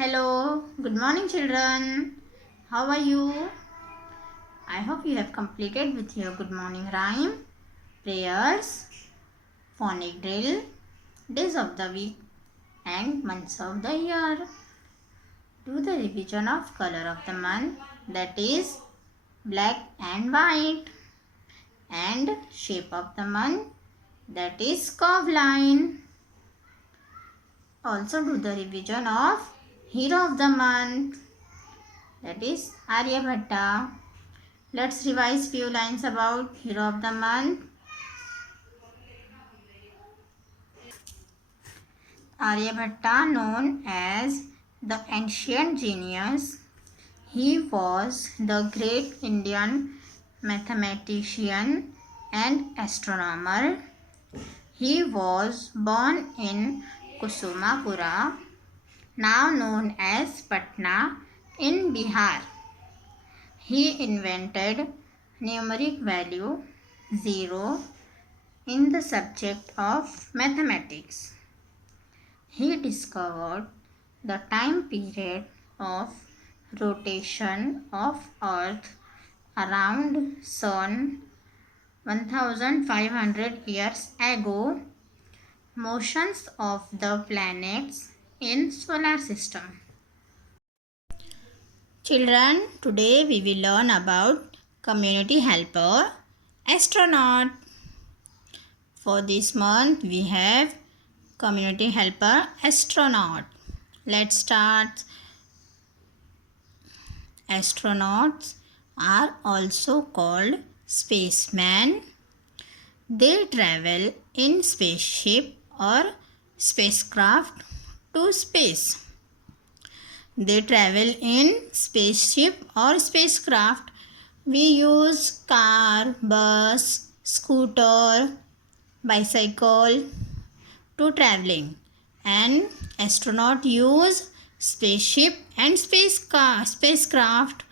Hello, good morning children. How are you? I hope you have completed with your good morning rhyme, prayers, phonic drill, days of the week and months of the year. Do the revision of color of the month, that is black and white, and shape of the month, that is curve line. Also do the revision of hero of the month, that is Aryabhatta. Let's revise few lines about hero of the month. Aryabhatta, known as the ancient genius, he was the great Indian mathematician and astronomer. He was born in Kusumapura, now known as Patna, in Bihar. He invented numeric value 0 in the subject of mathematics. He discovered the time period of rotation of Earth around Sun 1500 years ago, motions of the planets in solar system. Children, today we will learn about community helper, astronaut. For this month we have community helper, astronaut. Let's start. Astronauts are also called spacemen. They travel in spaceship or spacecraft to space. They travel in spaceship or spacecraft. We use car, bus, scooter, bicycle to traveling, and astronaut use spaceship and spacecraft,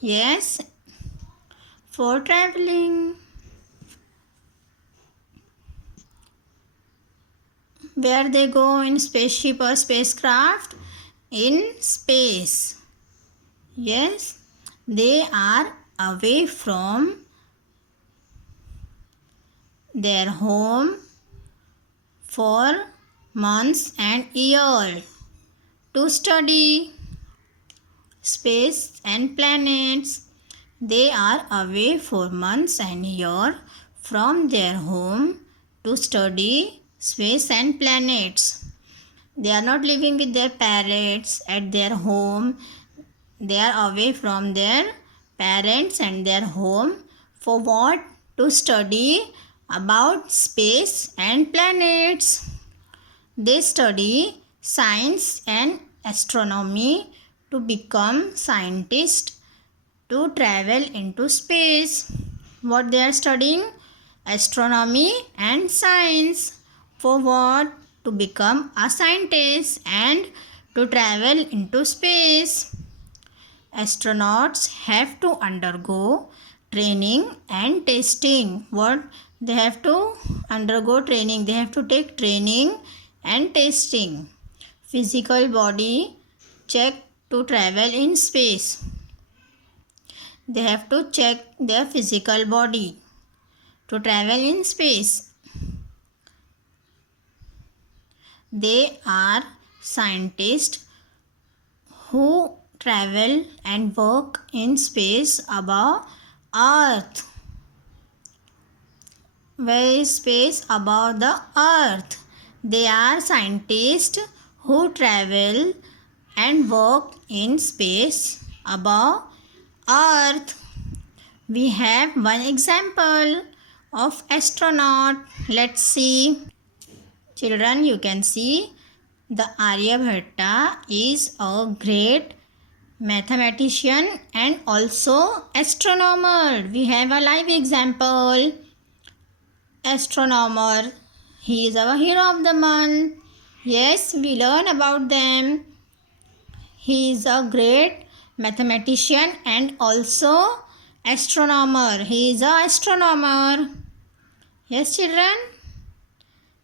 yes, for traveling. Where they go in spaceship or spacecraft? In space. Yes, they are away from their home for months and years to study space and planets. They are away for months and years from their home to study space and planets. They are not living with their parents at their home. They are away from their parents and their home. For what? To study about space and planets. They study science and astronomy to become scientists, to travel into space. What they are studying? Astronomy and science. For what? To become a scientist and to travel into space. Astronauts have to undergo training and testing. What? They have to undergo training. They have to take training and testing. Physical body check to travel in space. They have to check their physical body to travel in space. They are scientists who travel and work in space above Earth. Where is space? Above the Earth. They are scientists who travel and work in space above Earth. We have one example of astronaut. Let's see. Children, you can see the Aryabhatta is a great mathematician and also astronomer. We have a live example. Astronomer. He is our hero of the month. Yes, we learn about them. He is a great mathematician and also astronomer. He is a astronomer. Yes, children.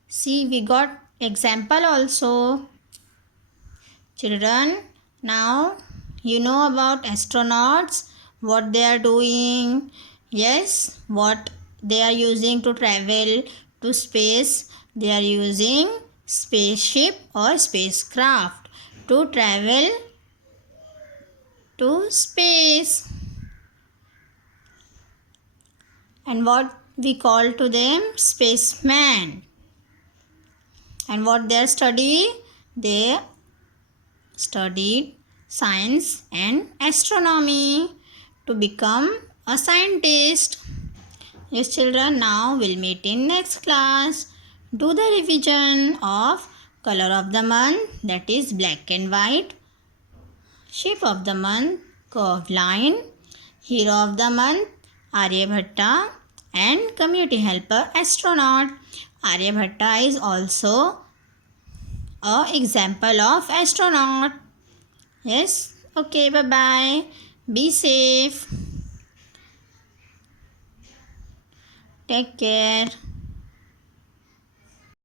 See, we got example also. Children, now you know about astronauts, what they are doing. Yes, what they are using to travel to space. They are using spaceship or spacecraft to travel to space. And what we call to them spaceman. And what they study? They studied science and astronomy to become a scientist. Yes, children, now we'll meet in next class. Do the revision of color of the month, that is black and white. Shape of the month, curved line. Hero of the month, Aryabhatta, and community helper, astronaut. Aryabhatta is also an example of astronaut. Yes, okay, bye bye. Be safe. Take care.